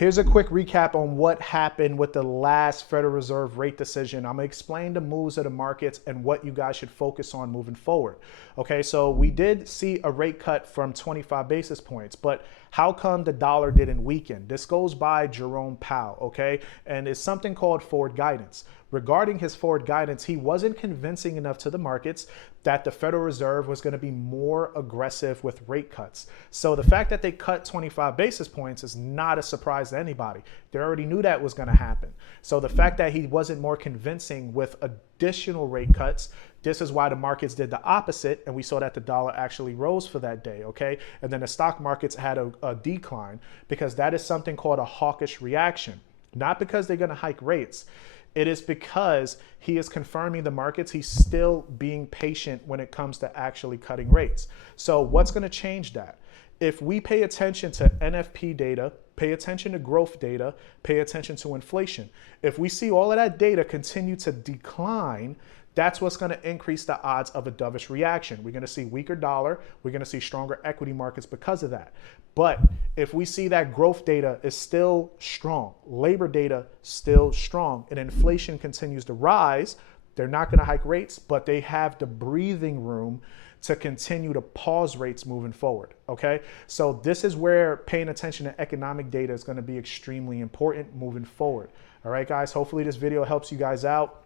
Here's a quick recap on what happened with the last Federal Reserve rate decision. I'm gonna explain the moves of the markets and what you guys should focus on moving forward. Okay, so we did see a rate cut from 25 basis points, but how come the dollar didn't weaken? This goes by Jerome Powell, okay? And it's something called forward guidance. Regarding his forward guidance, he wasn't convincing enough to the markets that the Federal Reserve was going to be more aggressive with rate cuts. So the fact that they cut 25 basis points is not a surprise to anybody. They already knew that was going to happen. So the fact that he wasn't more convincing with additional rate cuts, this is why the markets did the opposite, and we saw that the dollar actually rose for that day, okay? And then the stock markets had a decline because that is something called a hawkish reaction. Not because they're going to hike rates. It is because he is confirming the markets. He's still being patient when it comes to actually cutting rates. So what's going to change that? If we pay attention to NFP data, pay attention to growth data, pay attention to inflation. If we see all of that data continue to decline, that's what's going to increase the odds of a dovish reaction. We're going to see weaker dollar. We're going to see stronger equity markets because of that. But if we see that growth data is still strong, labor data still strong, and inflation continues to rise, they're not going to hike rates, but they have the breathing room to continue to pause rates moving forward, okay? So this is where paying attention to economic data is going to be extremely important moving forward. All right, guys, hopefully this video helps you guys out.